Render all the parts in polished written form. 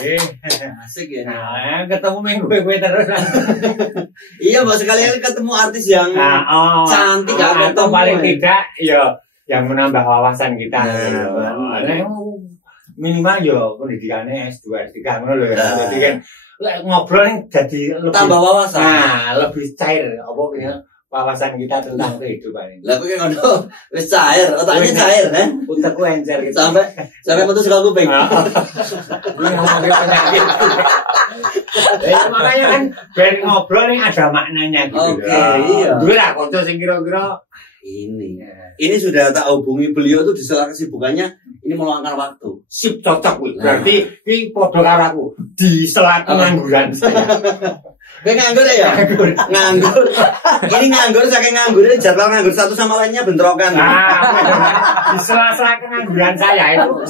Asik ya. Nah, ketemu minggu gue terus. Iya, Mbak, sekali-kali ketemu artis yang cantik atau paling tidak ya yang menambah wawasan kita. Minimal yo pendidikannya S2, S3 ngono lho ya. Jadi kan ngobrol jadi lebih tambah wawasan. Nah, lebih cair apa ya wawasan kita tentang kehidupan ini. Lah kok ngono wis cair, otaknya cair, kan? Utekku encer gitu. Sampai putus kalau kuping. Ini ngomongin penyakit. Makanya kan ben ngobrol ini ada maknanya gitu. Oke, iya. Gue lah konco sing kira-kira ini sudah tak hubungi beliau tuh di sela kesibukannya ini meluangkan waktu. Sip cocok kuwi. Berarti iki padha karo aku di sela pengangguran saya. Kayak nganggur ya? Nganggur. Ini nganggur saking nganggur jadwal nganggur satu sama lainnya bentrokan. Di sela-sela pengangguran saya itu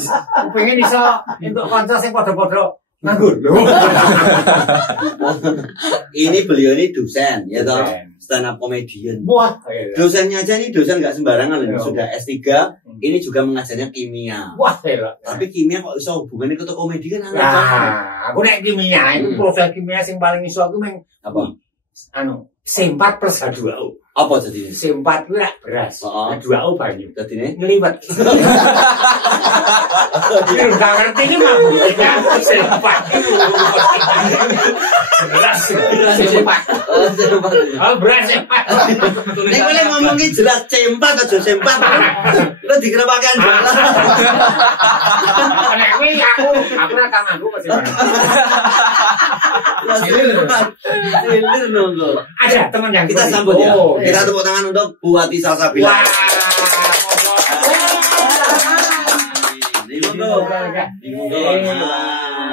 pengen iso untuk kanca sing padha-padha nganggur lho. Ini beliau ini dosen ya toh, stand up comedian. Wah, dosennya aja nih dosen nggak sembarangan loh, sudah S3, ini juga mengajarnya kimia. Wah, tapi kimia kok iso hubungannya ke komedi kan aneh. Nah, aku nek kimia itu proses kimia sing paling iso aku meng apa? Anu, C4+H2O. Apa jadinya? C4 itu beras, H2O banyu. Jadinya ngeliwat. Ini udah ngerti ini mah ya, C4 itu. Beras C4. Oh, beras C4. Nek kowe ngomongin jelas C4 aja C4. Lu dikira pakaian jelas. Nek kuwi aku ora tau nganggo kok C4. Hilir nunggu. Ada teman yang kita sambut ya. Kita tepuk tangan untuk Bu Ati Salsabila.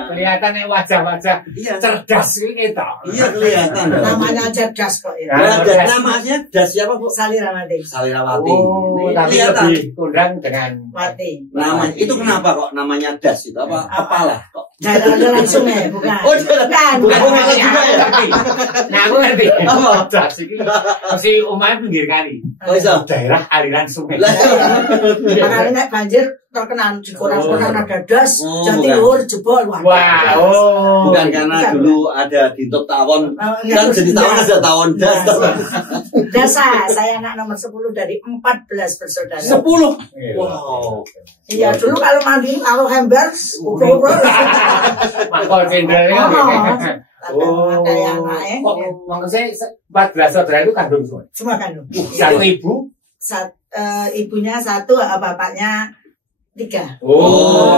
Kelihatan nih wajah-wajah cerdas ini kita. Iya kelihatan. Namanya cerdas kok ya. Namanya das siapa Bu? Salirawati. Salirawati. Oh, tapi lebih kondang dengan Wati. Namanya itu kenapa kok namanya das itu apa? Apalah kok? Jalan sungai bukan. Oh jalan. Bukan juga ya. Nah aku ngerti. Apa das ini? Mesti umumnya pinggir kali. Oh iso. Daerah aliran sungai. Makanya nek banjir terkenal di koran-koran ada das, Jatiluhur jebol. Wah, bukan karena dulu ada di top tawon. Kan jadi tawon ada tawon das. Dasa, saya anak nomor 10 dari 14 bersaudara. 10. Wow. Iya, dulu kalau mandi kalau ember ukur-ukur. Mangkol cendernya. Oh, kayak anaknya. Kok maksudnya 14 saudara itu kandung semua? Semua kandung. Satu ibu? Ibunya satu, bapaknya 3. Oh.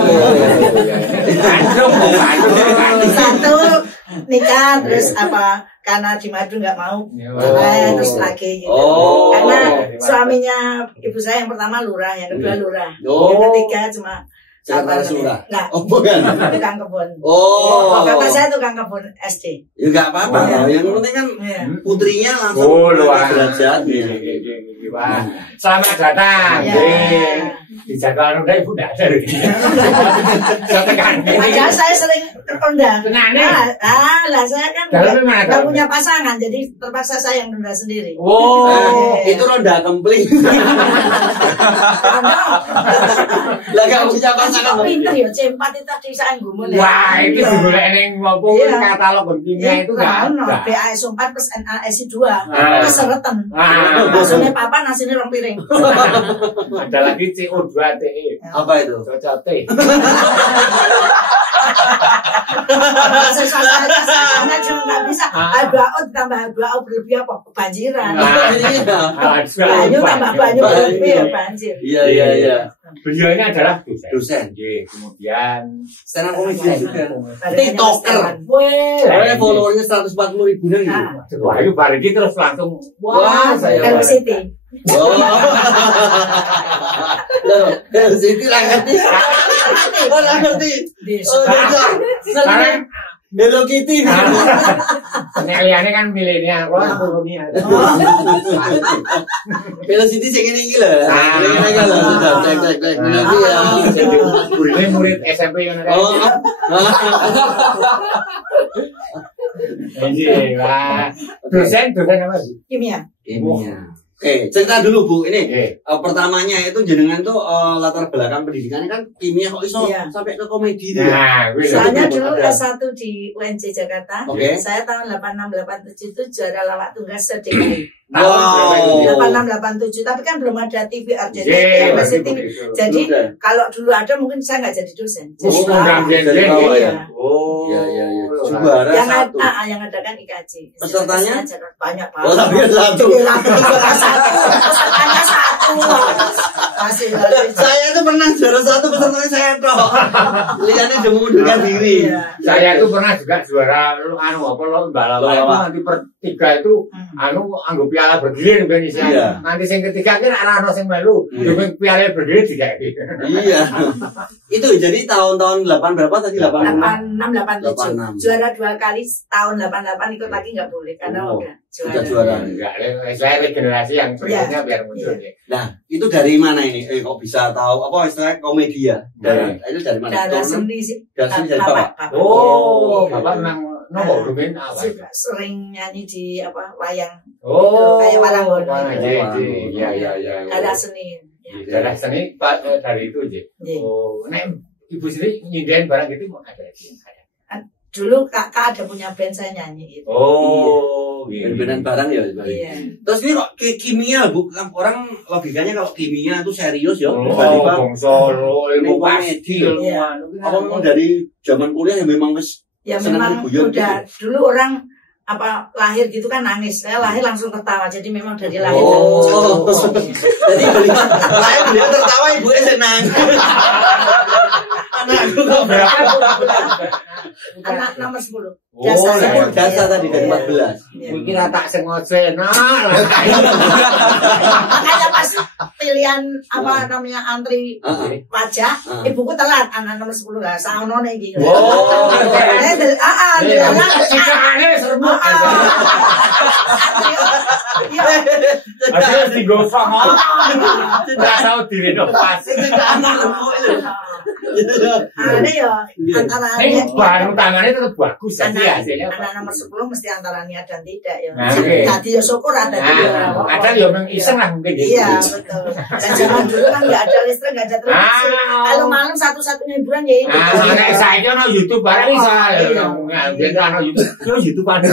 Kandung. Satu nikah terus karena di madu nggak mau, terus lagi gitu. Karena suaminya ibu saya yang pertama lurah, yang kedua lurah, yang ketiga cuma lurah. Enggak. Oh bukan. Tukang kebun. Bapak saya tukang kebun SD. Ya nggak apa-apa. Yang penting kan putrinya langsung derajat. Wah, selamat datang. Di jadwal ronda ibu tidak ada. Padahal saya sering terundang. Benar. Lah saya kan nggak punya pasangan, jadi terpaksa saya yang ronda sendiri. Itu ronda kempling. Lah nggak punya pasangan. Pinter ya, C4 itu tadi saya gumun. Wah, itu juga yang maupun katalog kimia itu kan. BASO 4 plus NaSi 2 keseretan. Maksudnya papa nasinya rong piring. Ada lagi CO2TE. Apa itu? Cocok T. Karena cuma nggak bisa H2O ditambah H2O berlebih apa? Kebanjiran. Banyu tambah banyu berlebih ya banjir. Iya. Beliau ini adalah dosen. Kemudian stand up comedian juga. TikToker. Followernya 140 ribuan gitu. Wah, itu bareng terus langsung. Wah, Hello City. Hello City lah ngerti. Hello Kitty. Peneliannya kan milenial, kalau kolonial. Hello City sing ngene iki lho. Cek. Ini murid SMP yang ada. Kimia. Oke, cerita dulu Bu. Ini pertamanya itu jenengan tuh latar belakang pendidikannya kan kimia, kok iso sampai ke komedi itu ya? Soalnya dulu S1 di UNJ Jakarta. Saya tahun 86-87 itu juara lawak tunggal se-DKI. Wow. 86-87, tapi kan belum ada TV RCTI, TV. Jadi kalau dulu ada mungkin saya nggak jadi dosen. Jadi juara satu. Yang ada kan IKJ. Pesertanya banyak banget. Oh, tapi satu. Pesertanya satu. Saya itu pernah juara satu, pesertanya saya toh. Lihatnya udah mengundurkan diri. Saya itu pernah juga juara lomba nanti per 3 itu anggo piala bergilir Indonesia. Nanti yang ketiga kan ana sing melu, piala bergilir juga. Iya. Itu jadi tahun-tahun 8 berapa tadi? 86-87. Juara 2 kali tahun 88 ikut lagi nggak boleh karena udah juara. Enggak, saya regenerasi yang berikutnya biar muncul. Nah, itu dari mana ini? Kok bisa tahu apa istilah komedi ya? Itu dari mana? Dari seni sih. Dari seni dari Bapak. Oh, Bapak memang nomor domain apa? Sering nyanyi di wayang. Oh, kayak Warangono. Iya. Darah seni. Darah seni dari itu aja. Oh, nek Ibu sendiri nyindahin barang gitu mau ada? Dulu kakak ada punya band saya nyanyi itu. Oh, band-bandan barang ya. Iya. Terus ini kok kimia Bu, orang logikanya kalau kimia itu serius ya. Tiba-tiba ilmu komedi. Apa memang dari zaman kuliah ya memang memang udah gitu? Dulu orang lahir gitu kan nangis. Saya lahir langsung tertawa. Jadi memang dari lahir. Jadi beliau tertawa, ibunya senang. Anakku kok berapa? Anak nomor 10. Jasa tadi dari 14. Mungkin tak sengaja makanya pas pilihan antri pajak, ibuku telat anak nomor 10 lah. Saonone iki. Ada digosok. Enggak tahu direnovasi. Ada ya antara bahan utamanya tetap bagus saja hasilnya. Anak nomor 10 mesti antara niat dan tidak ya. Tadi ya syukur ada ada ya memang iseng lah mungkin gitu. Iya betul. Dan zaman dulu kan nggak ada listrik, nggak ada televisi. Kalau malam satu-satunya hiburan ya ini. Nah, saya kan YouTube barang bisa. Biar anak YouTube ada.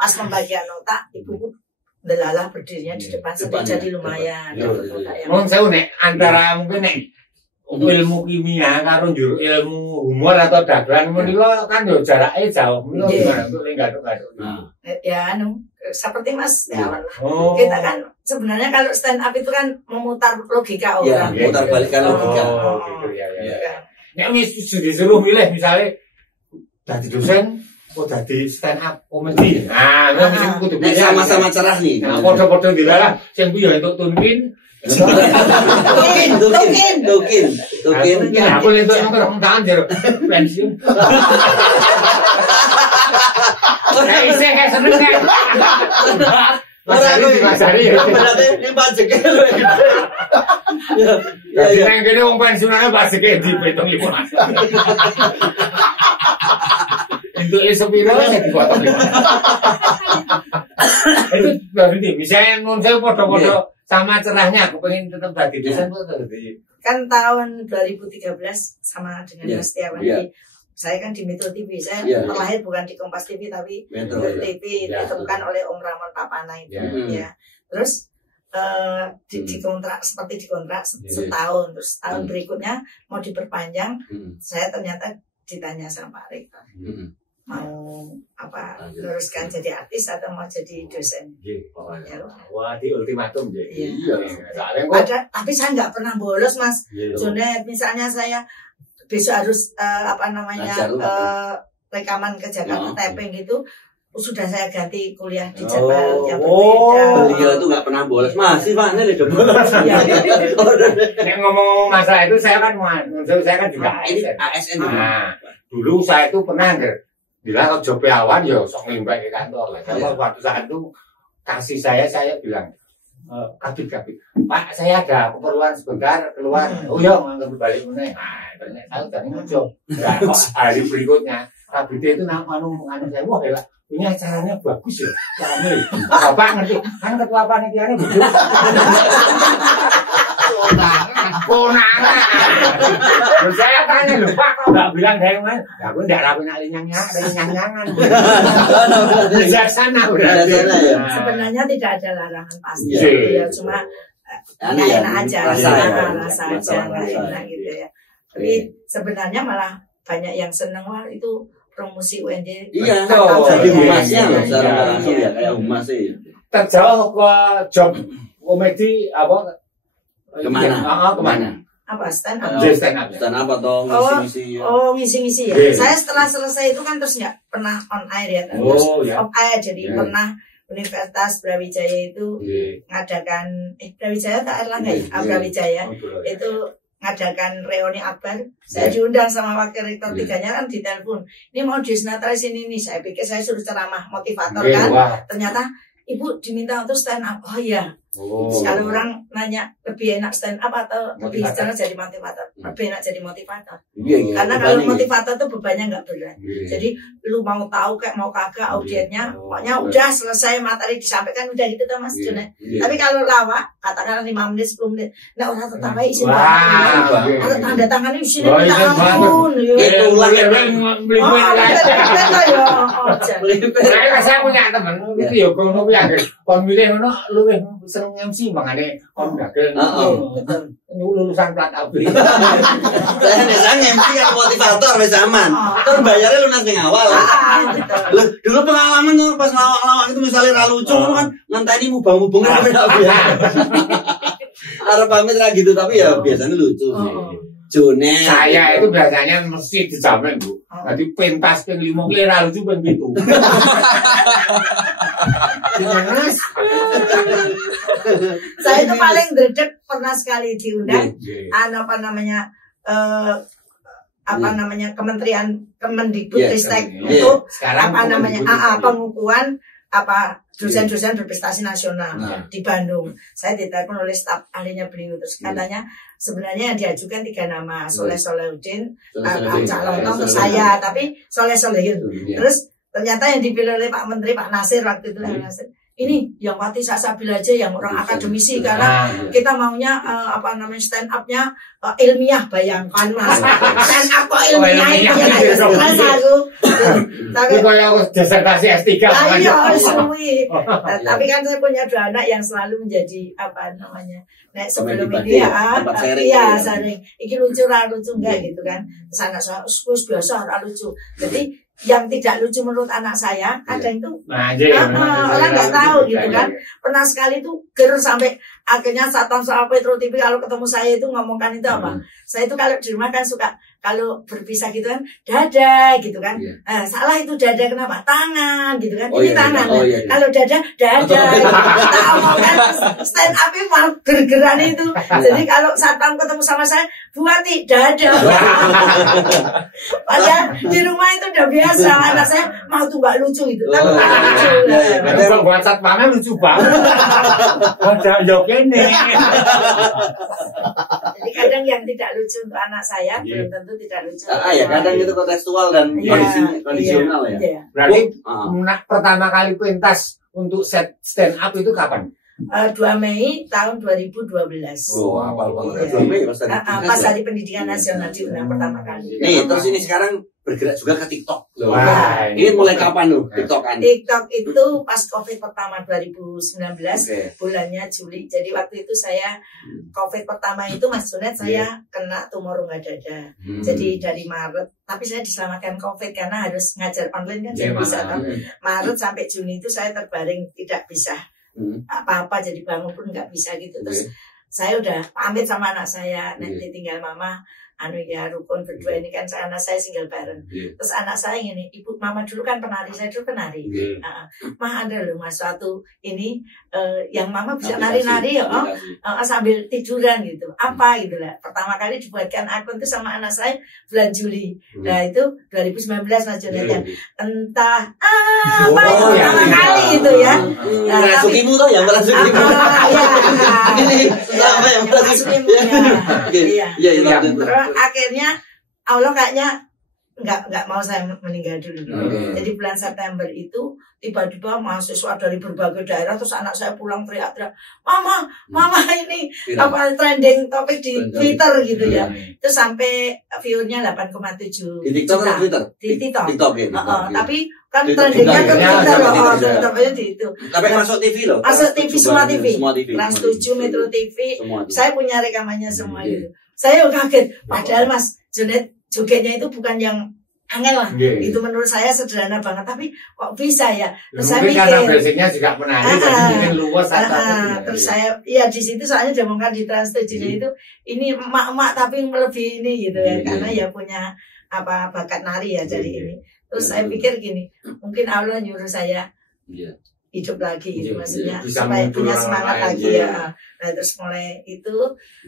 Pas pembagian nota, ibuku delalah berdirinya di depan saya jadi lumayan. Mungkin saya antara mungkin ilmu kimia karo ilmu humor atau dagelan menika kan yo jarake jauh. Menika untuk gaduk-gaduk. Ya seperti Mas Yawan lah. Kita kan sebenarnya kalau stand up itu kan memutar logika orang. Iya, memutar balikkan logika. Gitu ya. Nek disuruh milih misalnya dadi dosen dadi stand up komedi. Nah, mesti kudu sama-sama cerah nih. Nah, padha-padha dilalah sing kuwi ya entuk tunpin. Tukin. Aku itu yang tangan jero pensiun. Nah, isi kayak seneng kan. Mas Ali dimasari ya. Berarti ini pajeknya lho. Jadi yang gede wong pensiunannya pajeknya dihitung 5. Untuk sepiro ya dipotong 5. Itu berarti misalnya nun saya podo-podo sama cerahnya, aku pengen tetap jadi dosen kan tahun 2013 sama dengan Mas Setiawan. Saya kan di Metro TV, saya terlahir bukan di Kompas TV tapi Metro TV ditemukan oleh Om Ramon Papana itu. Terus dikontrak seperti dikontrak setahun, terus tahun berikutnya mau diperpanjang, saya ternyata ditanya sama Pak Rektor. Mau luruskan jadi artis atau mau jadi dosen? Wah, di ultimatum ya. Ada, tapi saya nggak pernah bolos Mas. Jonet, misalnya saya besok harus rekaman ke Jakarta Taiping gitu, sudah saya ganti kuliah di jadwal yang berbeda. Beliau itu nggak pernah bolos, masih Pak ini udah bolos. Ngomong masalah itu saya kan juga ASN. Nah, dulu saya itu pernah bilang job awan ya sok ngelimbang ke kantor lah. Kalau waktu saat itu kasih saya bilang kabit Pak saya ada keperluan sebentar keluar. Oh ya ngambil balik mana? Nah ternyata tadi ngejok. Hari berikutnya kabit itu anu saya wah ya ini acaranya bagus ya. Caranya Bapak ngerti, kan ketua panitianya begitu. Konangan. Saya tanya lho, Pak kok enggak bilang dari mana? Ya aku enggak rapi nak nyang-nyangan. Bijaksana berarti. Sebenarnya tidak ada larangan pasti. Ya cuma enak aja, rasa aja enak gitu ya. Tapi sebenarnya malah banyak yang seneng wah itu promosi UNJ. Iya, jadi humasnya loh secara langsung ya kayak humas sih. Terjauh ke job komedi apa? Kemana? Apa stand up? Stand up atau ngisi-ngisi? Oh, ngisi-ngisi ya. Saya setelah selesai itu kan terus nggak pernah on air ya. Terus off air jadi pernah Universitas Brawijaya itu ngadakan Brawijaya tak Erlangga ya? Brawijaya itu ngadakan reuni akbar. Saya diundang sama wakil rektor tiganya kan ditelepon. Ini mau disnatalis ini nih. Saya pikir saya suruh ceramah motivator kan. Ternyata Ibu diminta untuk stand up. Oh iya. Kalau orang nanya lebih enak stand up atau lebih enak jadi motivator, lebih enak jadi motivator. Karena kalau motivator tuh bebannya nggak berat. Jadi lu mau tahu kayak mau kagak audiennya, pokoknya udah selesai materi disampaikan udah gitu tuh Mas Junet. Tapi kalau lawak katakanlah 5 menit 10 menit, nggak usah tertawa isi banget. Kalau tanda tangan isi minta ampun. Itu lagi saya punya teman itu ya kalau kon milih ngono luwih seneng MC mangane kon gagel lulusan plat abri. Saya biasanya MC kan motivator wis aman. Terus bayarnya lunas ning awal. Loh, dulu pengalaman tuh pas lawak-lawak itu misalnya ra lucu kan ngenteni mubang-mubung kan biasa. Arep pamit ra gitu tapi ya biasanya lucu sih. Junet. Saya itu biasanya mesti dijamin Bu. Jadi pentas ping 5 ki ra lucu ping 7. Saya itu paling gredeg pernah sekali diundang apa namanya Kementerian Kemendikbudristek untuk apa namanya pengukuhan apa dosen-dosen berprestasi nasional di Bandung. Saya ditelepon oleh staf ahlinya beliau terus katanya sebenarnya yang diajukan 3 nama Soleh Solehudin, calon untuk saya tapi Soleh Solehudin. Terus ternyata yang dipilih oleh Pak Menteri Pak Nasir waktu itu Nasir. Ini yang Wati Sasabil aja yang orang akademisi karena kita maunya apa namanya stand up-nya ilmiah bayangkan Mas. Stand up kok ilmiah ya aku. Tapi kalau disertasi S3 iya suwi. Tapi kan saya punya 2 anak yang selalu menjadi apa namanya nek sebelum ini ya sering iki lucu ra lucu enggak gitu kan. Sana saya biasa ra lucu. Jadi yang tidak lucu menurut anak saya kadang itu orang nggak tahu gitu kan. Pernah sekali itu ger sampai akhirnya Satpam Soal Petro TV kalau ketemu saya itu ngomongkan itu apa. Saya itu kalau di rumah kan suka kalau berpisah gitu kan dada gitu kan. Salah itu dada kenapa? Tangan gitu kan. Ini tangan. Kalau dada gitu. Kita omongkan stand up mau ger-geran itu. Jadi kalau Satpam ketemu sama saya Bu Wati dada. Padahal di rumah itu udah biasa. Anak saya mau tuh gak lucu gitu. Tapi lucu. Kalau buat Satpamnya lucu banget. Ada jokene. Jadi kadang yang tidak lucu untuk anak saya belum tentu tidak lucu. Ya kadang itu kontekstual dan kondisional ya. Berarti pertama kali pentas untuk stand up itu kapan? 2 Mei tahun 2012. Oh, apal banget. 2 Mei pas Hari Pendidikan Nasional diundang pertama kali. Nih, terus ini sekarang bergerak juga ke TikTok. Ini mulai kapan loh TikTokan? TikTok itu pas Covid pertama 2019 bulannya Juli. Jadi waktu itu saya Covid pertama itu Mas Junet saya kena tumor rongga dada. Jadi dari Maret, tapi saya diselamatkan Covid karena harus ngajar online kan jadi bisa. Maret sampai Juni itu saya terbaring tidak bisa apa-apa, jadi bangun pun nggak bisa gitu. Terus saya udah pamit sama anak saya, nanti tinggal mama rukun berdua ini kan anak saya single parent. Terus anak saya ini, ibu mama dulu kan penari, saya dulu penari. Mah ada loh mas suatu ini yang mama bisa nari-nari sambil tiduran gitu. Apa gitu lah. Pertama kali dibuatkan akun itu sama anak saya bulan Juli. Nah itu 2019 Mas Junet ya. Entah apa itu pertama kali itu ya. Rasukimu tuh yang merasukimu. Iya, yang merasukimu. Iya. Akhirnya Allah kayaknya nggak mau saya meninggal dulu. Jadi bulan September itu tiba-tiba mahasiswa dari berbagai daerah, terus anak saya pulang teriak-teriak, mama ini apa trending topik di Twitter gitu ya. Terus sampai view-nya 8,7 di TikTok atau Twitter? Di TikTok. Ya, tapi kan trendingnya ke Twitter loh, di itu. Tapi masuk TV loh. Masuk TV, semua TV. Trans 7, Metro TV. Saya punya rekamannya semua gitu. Saya kaget. Padahal Mas Junet jogetnya itu bukan yang angel lah. Itu menurut saya sederhana banget. Tapi kok bisa ya? Terus saya mikir. Karena basicnya juga menari. Jadi mungkin luas. Terus saya, ya di situ soalnya diomongkan di Trans 7 itu. Ini emak-emak tapi lebih ini gitu ya. Karena ya punya apa bakat nari ya jadi ini. Terus saya pikir gini, mungkin Allah nyuruh saya hidup lagi gitu, maksudnya supaya punya semangat lagi ya. Nah terus mulai itu,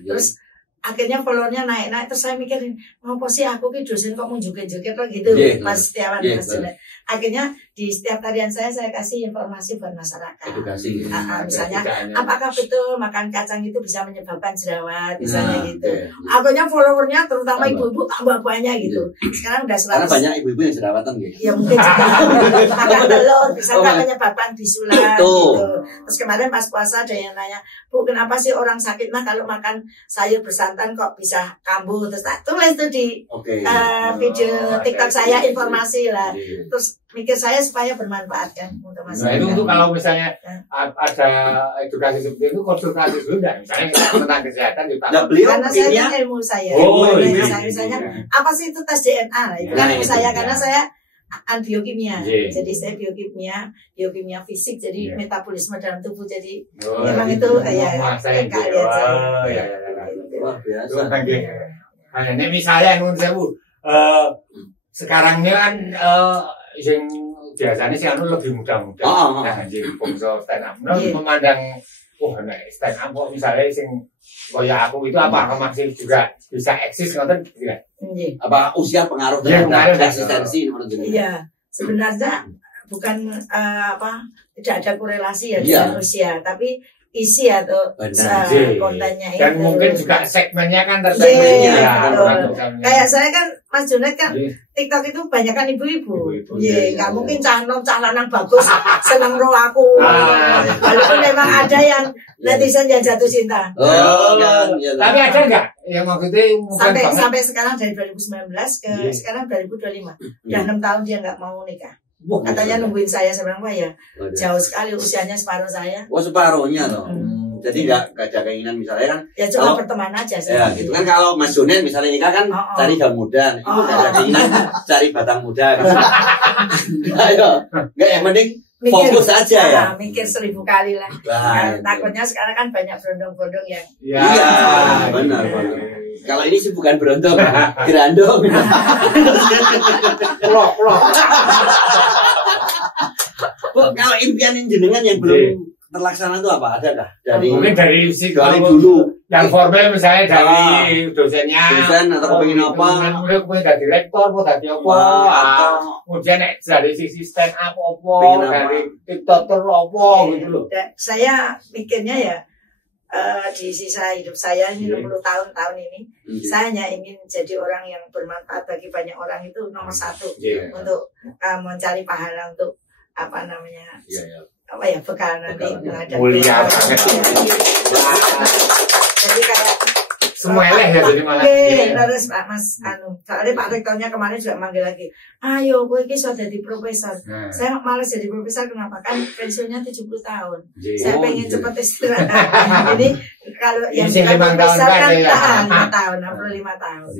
terus akhirnya followernya naik, terus saya mikirin, ngapa sih aku ki dosen kok mau joget-joget kok gitu, pas Setiawan Mas Junet. Akhirnya di setiap tarian saya kasih informasi buat masyarakat. Edukasi. Misalnya, apakah betul makan kacang itu bisa menyebabkan jerawat, misalnya gitu. Akhirnya followernya terutama ibu-ibu tambah banyak gitu. Sekarang udah 100. Karena banyak ibu-ibu yang jerawatan gitu. Ya mungkin juga makan telur bisa nggak menyebabkan bisulan gitu. Terus kemarin pas puasa ada yang nanya, Bu kenapa sih orang sakit mah kalau makan sayur bersantan kok bisa kambuh? Terus tulis tuh di video TikTok saya informasi lah. Terus mikir saya supaya bermanfaat kan untuk masyarakat. Nah itu untuk kalau misalnya ada edukasi seperti itu konsultasi dulu enggak? Misalnya tentang kesehatan juga. Karena saya kan ilmu saya. Misalnya apa sih itu tes DNA? Nah, itu kan ilmu saya karena saya biokimia. Jadi saya biokimia fisik, jadi metabolisme dalam tubuh. Jadi memang itu ya keahlian saya. Luar biasa. Ini misalnya menurut saya Bu, sekarang ini kan yang biasanya sih anu lebih muda-muda. Nah, jadi bangsa stand up. Memandang stand up kok misalnya sing kayak aku itu apa masih juga bisa eksis ngoten tidak? Apa usia pengaruh terhadap eksistensi menurut jenengan? Iya, sebenarnya bukan tidak ada korelasi ya dengan usia, tapi isi atau kontennya itu. Dan mungkin juga segmennya kan tersegmennya. Kayak saya kan Mas Junet kan TikTok itu banyak kan ibu-ibu. Nggak mungkin cah lanang bagus seneng roh aku. Walaupun memang ada yang netizen yang jatuh cinta. Tapi ada nggak yang maksudnya sampai sekarang dari 2019 ke sekarang 2025 udah 6 tahun dia nggak mau nikah. Katanya nungguin saya bilang wah ya jauh sekali usianya separuh saya. Separuhnya loh. Jadi nggak ada keinginan misalnya kan? Ya cuma berteman aja. Ya gitu kan kalau Mas Junet misalnya nikah kan cari gaun muda, nggak ada keinginan cari batang muda. Gitu. Nggak yang penting fokus aja ya. Mikir 1000 kali lah. Takutnya sekarang kan banyak berondong-berondong yang. Iya benar. Kalau ini sih bukan berondong, gerandong. Plok. Bu, kalau impian jenengan yang belum terlaksana itu apa? Ada kah? Mungkin dari dulu. Yang formal misalnya dari dosennya. Dosen atau pengen apa? Mungkin dari rektor, dari apa? Kemudian dari sisi stand up apa? Dari TikToker apa gitu loh. Saya mikirnya ya di sisa hidup saya ini 60 tahun ini saya hanya ingin jadi orang yang bermanfaat bagi banyak orang, itu nomor satu untuk mencari pahala untuk apa namanya bekal nanti menghadapi mulia banget. Jadi kayak semua eleh ya jadi malah. Terus Pak Mas soalnya Pak Rektornya kemarin juga manggil lagi. Ayo kowe iki iso jadi profesor. Saya malas jadi profesor kenapa? Kan pensiunnya 70 tahun. Saya pengen cepat istirahat. Jadi kalau yang profesor kan 65 tahun.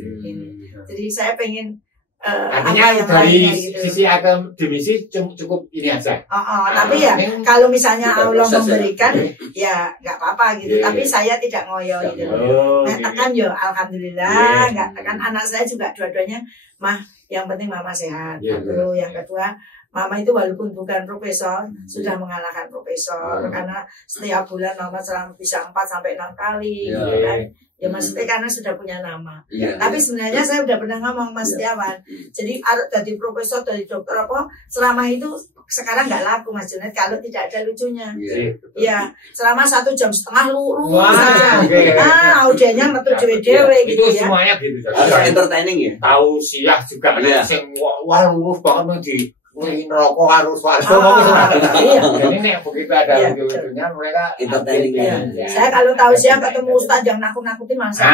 Jadi saya pengen artinya dari sisi akademisi cukup ini aja. Tapi ya kalau misalnya Allah memberikan ya nggak apa-apa gitu. Tapi saya tidak ngoyo gitu. Nggak tekan yo, alhamdulillah. Nggak tekan anak saya juga dua-duanya mah. Yang penting mama sehat. Lalu yang kedua Mama itu walaupun bukan profesor sudah mengalahkan profesor karena setiap bulan Mama bisa 4 sampai 6 kali gitu kan. Ya maksudnya karena sudah punya nama. Tapi sebenarnya saya udah pernah ngomong Mas Setiawan. Jadi dari profesor, dari dokter apa, selama itu sekarang nggak laku Mas Junet kalau tidak ada lucunya. Ya, selama 1,5 jam lurus saja. Audiennya metu dewe-dewe gitu ya. Itu semuanya gitu. Harus entertaining ya. Tahu siah juga ada sing wah lurus banget di rokok harus warga. Jadi nek begitu ada lucu-lucunya mereka entertaining. Saya kalau tahu siang ketemu Ustaz yang nakut-nakutin masa.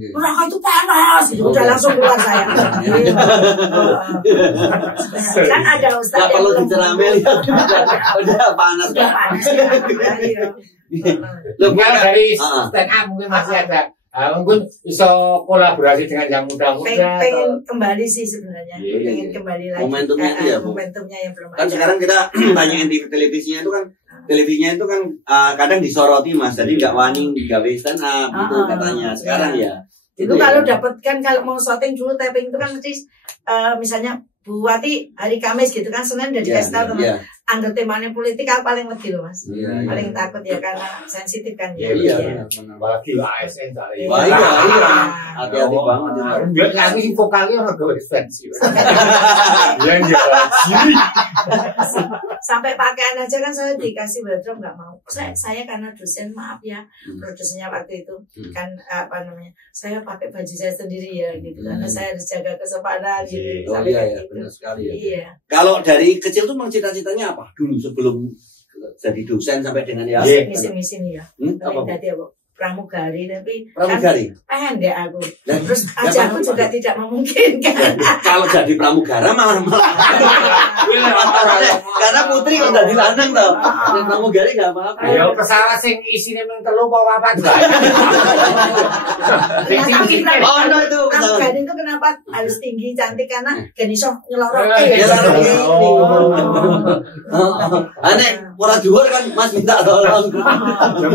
Rokok itu panas, udah langsung keluar saya. Kan ada Ustaz. Nggak perlu diceramel, udah panas. Udah panas. Mungkin dari stand up mungkin masih ada. Mungkin bisa kolaborasi dengan yang muda-muda. Pengen kembali sih sebenarnya. Pengen kembali lagi. Momentumnya itu ya, Bu. Momentumnya yang belum Kan ada. sekarang kita tanyain di televisinya itu kan, televisinya itu kan kadang disoroti Mas, jadi nggak wani digawe stand up gitu katanya. Sekarang ya. Itu kalau dapat kan kalau mau syuting dulu taping itu kan mesti misalnya Bu Wati hari Kamis gitu kan, Senin udah dikasih tahu teman. Angger temanya politik apa paling lebih loh Mas. Paling takut ya karena sensitif kan. Iya. Apalagi ASN tadi. Wah iya. Hati-hati banget. Biar lagi vokalnya orang gue sensitif. Sampai pakaian aja kan saya dikasih wardrobe nggak mau. Saya karena dosen maaf ya, produsernya waktu itu kan apa namanya, saya pakai baju saya sendiri ya gitu karena saya harus jaga kesopanan gitu. Oh iya, benar sekali ya. Iya. Kalau dari kecil tuh memang cita-citanya apa dulu sebelum jadi dosen sampai dengan ya? Misi ya. Apa? Tadi apa? Pramugari tapi pramugari kan pendek aku. Terus ajakku juga tidak memungkinkan. Kalau jadi pramugara malah karena putri kok jadi lanang toh. Nek pramugari enggak apa-apa. Ya pesawat sing isine mung 3 apa 4 Oh no itu pramugari itu kenapa harus tinggi cantik karena gak iso ngelorok. Aneh ora dhuwur kan Mas minta tolong.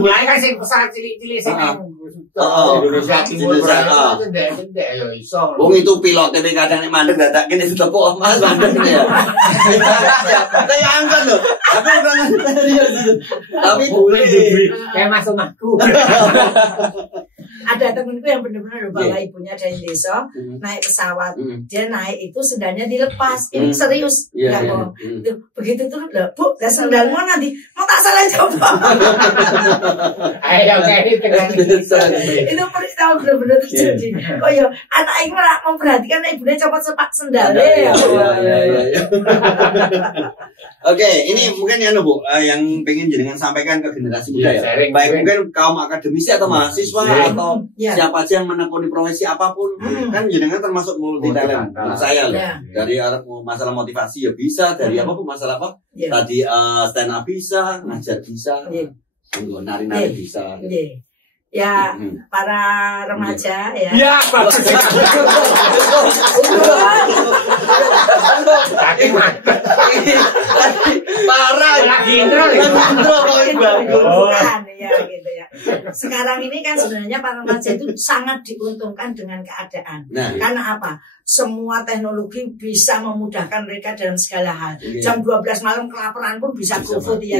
Mulai kan sing pesawat cilik-cilik sing Indonesia Timur ndek ya iso. Wong itu pilotnya kadang nek mandek dadak kene ditepuk Mas mandek ya. Saya angkat loh. Aku bukan serius. Tapi boleh kayak Mas omahku. Ada temenku yang benar-benar bawa ibunya dari desa naik pesawat, dia naik itu sendalnya dilepas, ini serius nggak bohong. Begitu tuh udah Bu, dan sendal mau nanti mau tak salah coba. Ayo kayak itu peristiwa benar-benar terjadi. Oh ya anak ibu memperhatikan ibunya copot sepak sendalnya. Oke, ini mungkin ya Bu, yang pengen jenengan sampaikan ke generasi muda ya. Baik mungkin kaum akademisi atau mahasiswa atau siapa aja yang menekuni profesi apapun, kan jenengan termasuk multi talent menurut saya loh. Dari masalah motivasi ya bisa, dari apapun masalah apa? Tadi stand up bisa, ngajar bisa, nari-nari bisa. Ya, para remaja ya. Ya, bagus. Parah. Bukan ya gitu ya. Sekarang ini kan sebenarnya para remaja itu sangat diuntungkan dengan keadaan. Karena apa? Semua teknologi bisa memudahkan mereka dalam segala hal. Jam 12 malam kelaparan pun bisa GoFood ya.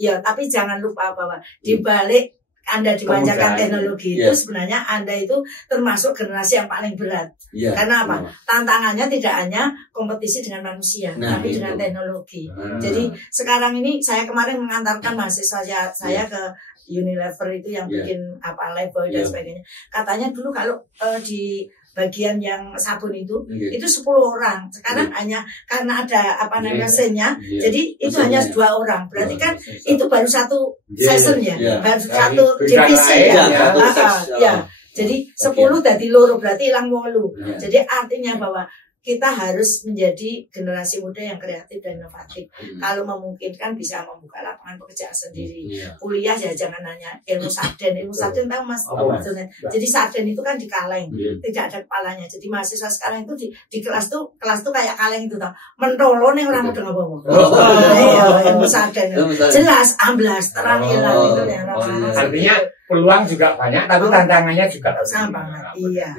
Ya, tapi jangan lupa bahwa di balik Anda dimanjakan teknologi itu sebenarnya Anda itu termasuk generasi yang paling berat. Karena apa? Tantangannya tidak hanya kompetisi dengan manusia, tapi dengan teknologi. Jadi sekarang ini saya kemarin mengantarkan mahasiswa saya ke Unilever itu yang bikin apa Lifebuoy dan sebagainya. Katanya dulu kalau di bagian yang sabun itu 10 orang. Sekarang hanya karena ada apa namanya mesinnya, jadi itu hanya 2 orang. Berarti kan itu baru satu season ya, baru satu divisi ya. Jadi 10 dari loro berarti hilang 8. Jadi artinya bahwa kita harus menjadi generasi muda yang kreatif dan inovatif. Kalau memungkinkan bisa membuka lapangan pekerjaan sendiri. Kuliah ya jangan hanya ilmu sarden. Ilmu sarden tahu Mas? Jadi sarden itu kan di kaleng, tidak ada kepalanya. Jadi mahasiswa sekarang itu di kelas tuh kayak kaleng itu tau. Mentolo nih orang udah ngomong. Ilmu sarden. Jelas amblas, terang hilang itu ya. Artinya peluang juga banyak, tapi tantangannya juga sama banget. Iya,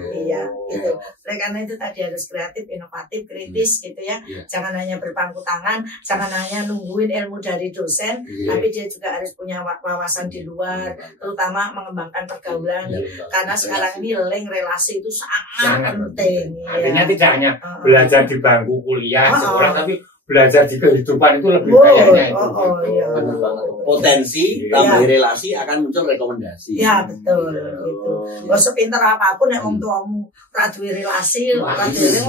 gitu. Oleh karena itu tadi harus kreatif, inovatif, kritis gitu ya. Jangan hanya berpangku tangan, jangan hanya nungguin ilmu dari dosen, tapi dia juga harus punya wawasan di luar, terutama mengembangkan pergaulan. Karena sekarang ini link relasi itu sangat penting. Artinya tidak hanya belajar di bangku kuliah sekolah, tapi belajar di kehidupan itu lebih kayaknya itu. Iya. Potensi tambah relasi akan muncul rekomendasi. Ya betul gitu. Gak sepinter apapun nek wong tuamu ra duwe relasi, ra duwe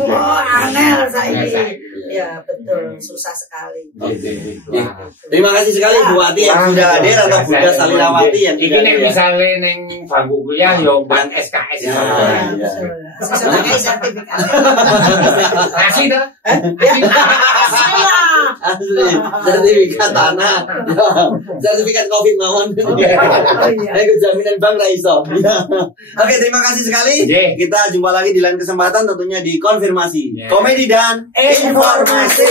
angel saiki. Ya betul, susah sekali. Terima kasih sekali Bu Ati yang sudah hadir atau Bunda Salirawati yang iki nek misale ning bangku kuliah yo ban SKS. Sesuai sertifikat. Kasih dah. Asli, sertifikat tanah, sertifikat COVID mawon. Aku jaminan bank Raiso. Oke, terima kasih sekali. Kita jumpa lagi di lain kesempatan, tentunya di konfirmasi komedi dan informasi.